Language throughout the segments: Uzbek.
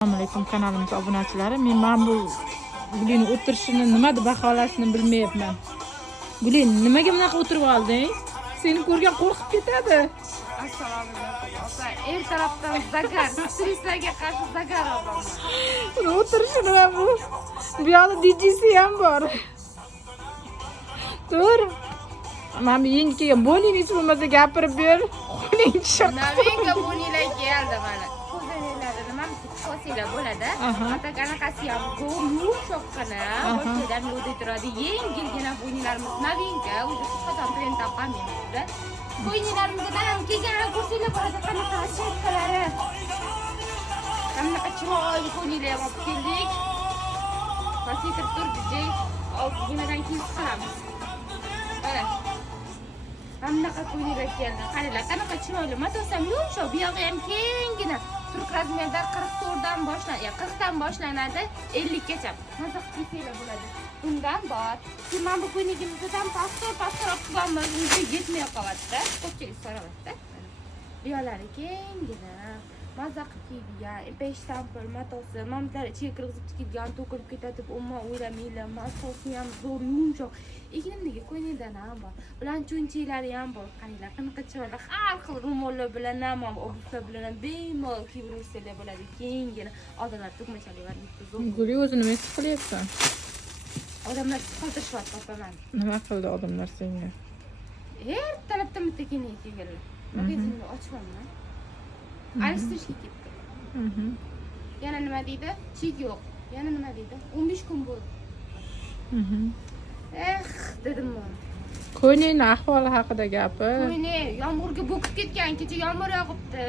Assalomu alaykum kanalimiz obunachilari. Men bu Gulini o'tirishini nima deb baholashni bilmayapman. Gulin, nimaga bunaqa o'tirib olding? Seni ko'rgan qo'rqib ketadi. Assalomu alaykum. Opa, tarafdan zagar, stresslarga qarshi zagar oldim. Buni o'tirishi nima bu? Bu yoqda DJsi ham bor. Tur. Mana bu yangi kelgan Boningiz bo'lmasa gapirib ber. Qo'ling chiq. Navenga bonilar keldi mana. Ko'zanelari nima kosila bo'ladi. Qanaqasi ham yumshoqqina, boshqadan yo'lda turadi. Yengilgina bonilarimiz navenga, o'zi qachon trend topamiz-da. Qo'ynilarimizdan ham kelganlar ko'rsanglar bo'ladi, qanaqa shapkalari. Qanaqa chiroyli qo'ynilar ham olib keldik. Pasaytirib tur, DJ. Bunadan keyin chiqamiz. Mana. Qanaqa qo'ynilar keldi. Qaranglar, qanaqa chiroyli. Matosam yumshoq, bu yog'i ham kenggina. Turk razmerda 44 dan boshlanadi, 40 dan boshlanadi, 50 gacha. Mazza qilsanglar bo'ladi. Bundan bor. Mana bu qo'ynigimizdan pastor olib qolganmiz, unga yetmay qolyapti. Ko'pchilik so'rayapti. Riyolari kenggina. Mazza qilgan, 5 tampol matosi, mamlar ichiga kirgizib tikilgan, to'kilib ketadi, umuman o'ylamaylar. Matosi ham zo'r, yumshoq. Egnimdagi qo'ynidan ham bor. Ular cho'nchiklari ham bor. Qaranglar, qanaqa chiroyli, har xil ro'mollar bilan ham, obuzlar bilan bemalol kiyib yursalar bo'ladi. Kenggina odamlar tugmachalik var, zo'r. Guli o'zi nima his qilyapsan? Odamlar qoldirishyapti, opaman. Nima qildi odamlar senga? Ertalabdan bitta kiyinib kelganlar. Magazinni ochganman. Alishtirishga ketdi. Yana nima deydi? Chek yo'q. Yana nima deydi? 15 kun bo'ldi. Dedim men. Qo'yning ahvoli haqida gapir. Qo'yni yomg'irga bo'kib ketgan, kecha yomg'ir yog'ibdi.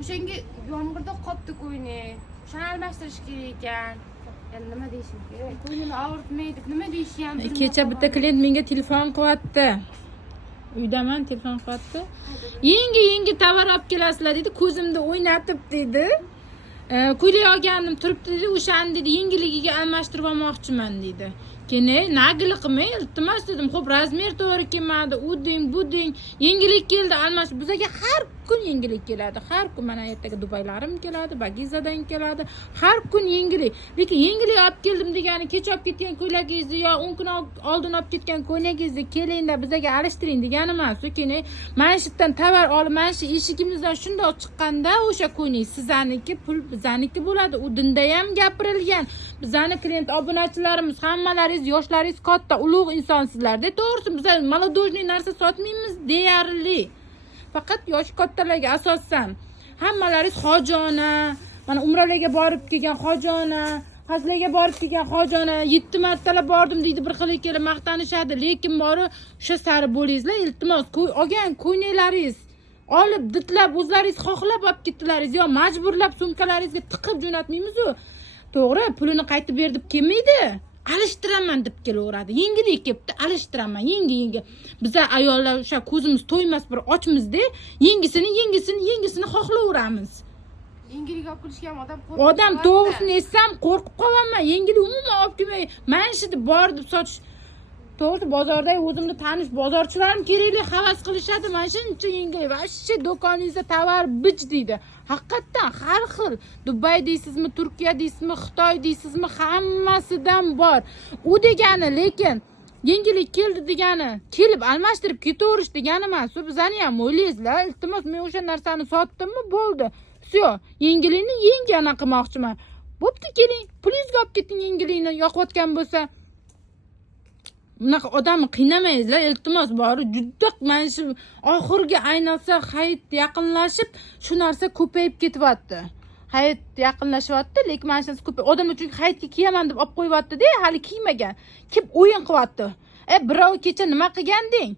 O'shanga yomg'irda qolibdi qo'yni. Shuni almashtirish kerak ekan. Endi nima deyishim kerak? Qo'ynini og'ritmaydi, nima deyishim ham bilmayman. Kecha bitta klient menga telefon qilyapti. Uydaman, telefon qilyapti. Yangi tovar olib kelasizlar dedi, ko'zimda o'ynatib dedi. Ko'ylak olganim turibdi dedi, o'shani dedi, yengiligiga almashtirib olmoqchiman dedi. Keyin nagili qilmay, iltimos dedim. Xo'p, razmer to'g'ri kelmadi, u deng, bu deng. Yengilik keldi, almash. Bizga har kun yengilik keladi. Har kun mana ertaga Dubaylarim keladi, Bagizadan keladi. Har kun yengilik. Lekin yengilik olib keldim degani, kech olib ketgan ko'ylagingizni yo 10 kun oldin olib ketgan ko'ylagingizni kelingda bizga alishtiring degani emas. Keyin mana shu yerdan tovar olib, mana shu eshigimizdan shundoq chiqqanda o'sha ko'yning sizaniki, pul bizaniki bo'ladi. U dinda ham gapirilgan. Bizani klient obunachilarimiz hammalari yoshlaringiz katta, ulug' insonsizlar-da. To'g'risi biz молодожный narsa sotmaymiz deyarli. Faqat yosh kattalarga asosan. Hammalaringiz xojona, mana umralarga borib kelgan xojona, hajlarga borib kelgan xojona, 7 martalab bordim deydi, bir xil kelib maqtanishadi, lekin bori o'sha sari bo'lingizlar, iltimos, olgan ko'ynaklaringiz olib, ditlab, o'zlaringiz xohlab olib ketdilaringiz yo majburlab sumkalaringizga tiqib jo'natmaymiz-ku. To'g'ri, pulini qaytib ber deb kelmaydi. Alishtiraman deb kelaveradi. Yengilik kelibdi, alishtiraman, yengi. Biza ayollar o'sha ko'zimiz to'ymas bir ochmizda, yengisini xohlayveramiz. Yengilik olib kelishga ham odam qo'rqib. Odam to'g'risini etsam qo'rqib qolaman. Yengilik umuman olib kelmay, mana shu deb bor deb sotish. To'g'ri, bozordagi o'zimni tanish bozorchilarim kerakli havas qilishadi. Mana shuncha yengilik, vashcha do'koningizda tovar bij deydi. Haqiqatan har xil. Dubay deysizmi, Turkiya deysizmi, Xitoy deysizmi, hammasidan bor. U degani, lekin yengilik keldi degani, kelib almashtirib ketaverish degani emas. Bizani ham o'ylaysizlar. Iltimos, men o'sha narsani sotdimmi, bo'ldi. Всё, yengilikni yangi anaqa qilmoqchiman. Bo'pti, keling, pulingizga olib keting yengilikni, yoqayotgan bo'lsa. Bunaqa odamni qiynamayizlar, iltimos bor. Juda mana shu oxirgi ayniqsa hayit yaqinlashib, shu narsa ko'payib ketyapti. Hayit yaqinlashyapti, lekin mana shunisi ko'p. Odam uchun hayitga kiyaman deb olib qo'yyapti-da, hali kiymagan. Kim o'yin qilyapti. Birov kecha nima qilganding?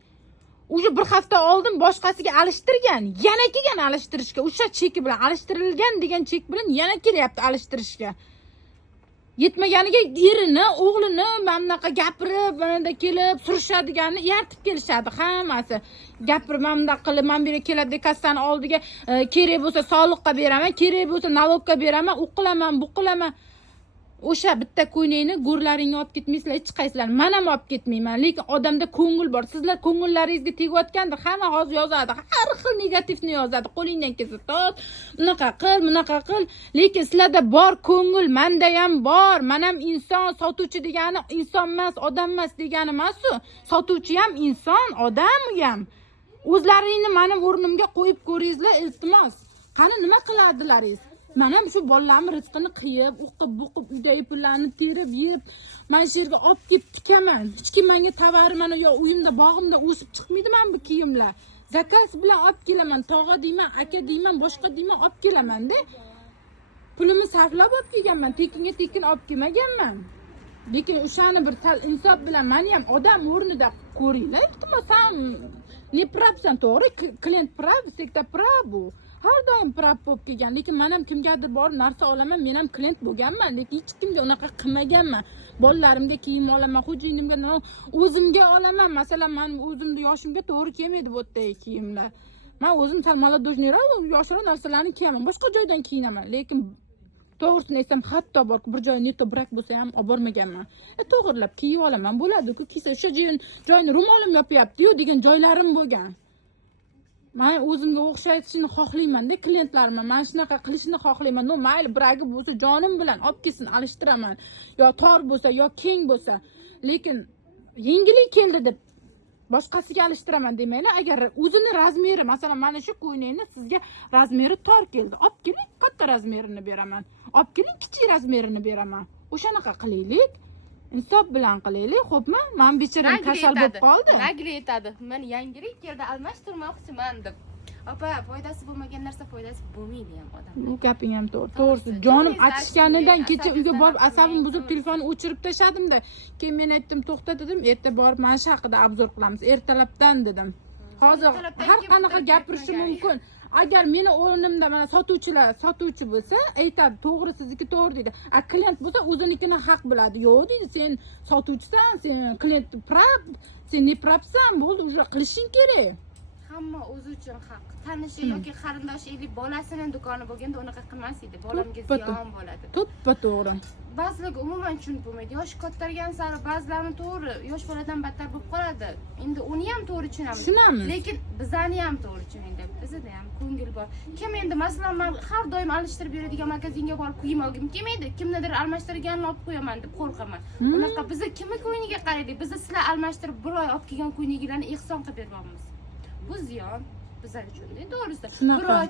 O'sha bir hafta oldin boshqasiga alishtirgan, yana kelgan alishtirishga, o'sha cheki bilan alishtirilgan degan chek bilan yana kelyapti alishtirishga. Yetmaganiga erini, o'g'lini mana bunaqa gapirib, mana kelib surishadiganini yartib kelishadi hammasi. Gapirib, mana bunday qilib, men bu yerga keladi, kassani oldiga kerak bo'lsa soliqqa beraman, kerak bo'lsa nalogga beraman, u qilaman, bu qilaman. o'sha bitta ko'ylakni go'rlaringga olib ketmaysizlar, hech qaysizlar. Men ham olib ketmayman, lekin odamda ko'ngil bor. Sizlar ko'ngillaringizga tegayotgandir, hamma hozir yozadi, har xil negativni yozadi. Qo'lingdan kelsa tot, bunaqa qil, lekin sizlarda bor ko'ngil, menda ham bor. Men ham inson, sotuvchi degani inson emas, odam emas degani emas-ku. Sotuvchi ham inson, odam ham. O'zlaringni mening o'rnimga qo'yib ko'ringizlar, iltimos. Qani nima qiladilaringiz? Men ham shu bolalarning rizqini qiyib, o'qib, uydagi pullarni terib, yeb, mana shu yerga olib kelib tikaman. Hech kim menga tovari mana yo uyimda, bog'imda o'sib chiqmaydi men bu kiyimlar. Zakaz bilan olib kelaman, tog'a deyman, aka deyman, boshqa deyman, olib kelaman-da. Pulimni sarflab olib kelganman, tekinga tekin olib kelmaganman. Lekin o'shani bir insof bilan meni ham odam o'rnida ko'ringlar. Iltimos, ham ne pravsan, to'g'ri, klient prav, sektor prav bu. Har doim prav bo'lib kelgan, lekin men ham kimgadir borib narsa olaman, men ham klient bo'lganman, lekin hech kimga unaqa qilmaganman. Bolalarimga kiyim olaman, xo'jayinimga, o'zimga olaman. Masalan, men o'zimning yoshimga to'g'ri kelmaydi bu yerdagi kiyimlar. Men o'zim sal молодожныйroq, yoshroq narsalarni kiyaman, boshqa joydan kiyinaman, lekin to'g'risini aytsam, hatto bor bir joy neto brak bo'lsa ham olib bormaganman. To'g'rilab kiyib olaman, bo'ladi-ku, kiysa o'sha joyni ro'molim yopyapti-yu degan joylarim bo'lgan. Men o'zimga o'xshatishni xohlayman-da klientlarimga. Men shunaqa qilishni xohlayman. No, mayli bragi bo'lsa jonim bilan olib kelsin, alishtiraman. Yo tor bo'lsa, yo keng bo'lsa. Lekin yengillik keldi deb boshqasiga alishtiraman demaylar. Agar o'zini razmeri, masalan, mana shu ko'ylakni sizga razmeri tor keldi, olib keling, katta razmerini beraman. Olib keling, kichik razmerini beraman. O'shanaqa qilaylik. Insof bilan qilaylik, xo'pmi? Men bechoram kasal bo'lib qoldi. Nagli aytadi. Men yangilik keldi, almashtirmoqchiman deb. Opa, foydasi bo'lmagan narsa foydasi bo'lmaydi ham odam. Bu gaping ham to'g'ri. Jonim achishganidan kecha uyga borib asabim buzib telefonni o'chirib tashladim-da. Keyin men aytdim, to'xta dedim, erta borib mana shu haqida obzor qilamiz, ertalabdan dedim. Hozir har qanaqa gapirishi mumkin. Agar meni o'rnimda mana sotuvchi bo'lsa, aytadi, to'g'ri, sizniki to'g'ri deydi. A klient bo'lsa, o'zinikini haq biladi. Yo'q deydi, sen sotuvchisan, sen klient prav, sen ne pravsan, bo'ldi, ujra qilishing kerak. Hamma o'zi uchun haq. Tanishi yoki qarindoshi eli bolasining do'koni bo'lganda unaqa qilmas edi. Bolamga ziyon bo'ladi. To'ppa to'g'ri. Ba'zilarga umuman tushunib bo'lmaydi. Yoshi kattaygan sari ba'zilarni to'g'ri, yosh boladan battar bo'lib qoladi. Endi uni ham to'g'ri tushunamiz. Lekin bizani ham to'g'ri tushuninglar. Bizda ham ko'ngil bor. Kim endi masalan men har doim alishtirib beradigan magazinga borib kiyim olgim kelmaydi. Kimnidir almashtirganini olib qo'yaman deb qo'rqaman. Unaqa biz kimni ko'yniga qaraylik. Biz sizlar almashtirib bir oy olib kelgan ko'ynigilarni ehson qilib beryapmiz. Bu ziyon bizlar uchun to'g'risi. Bir oy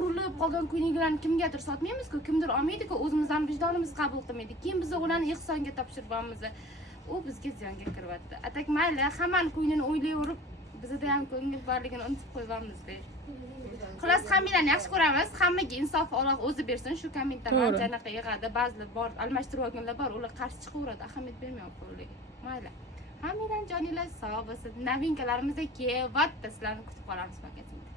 urilib qolgan ko'ylaklarni kimgadir sotmaymiz-ku, kimdir olmaydi-ku, o'zimizdan vijdonimiz qabul qilmaydi. Keyin biz ularni ehsonga topshiribamiz. U bizga ziyonga kiryapti. Atak mayli, hammaning ko'nglini o'ylayverib, bizda ham ko'ngil borligini unutib qo'yamiz-da. Xullas, hammalarni yaxshi ko'ramiz. Hammaga insof Alloh o'zi bersin. Shu kommentarlar janaqa yig'adi. Ba'zilar bor, almashtirib olganlar bor, ular qarshi chiqaveradi, ahamiyat bermayapti ularga. Mayli. Hammadan joninglar sog' bo'lsin. Novinkalarimiz kelyapti. Sizlarni kutib qolamiz magazinda.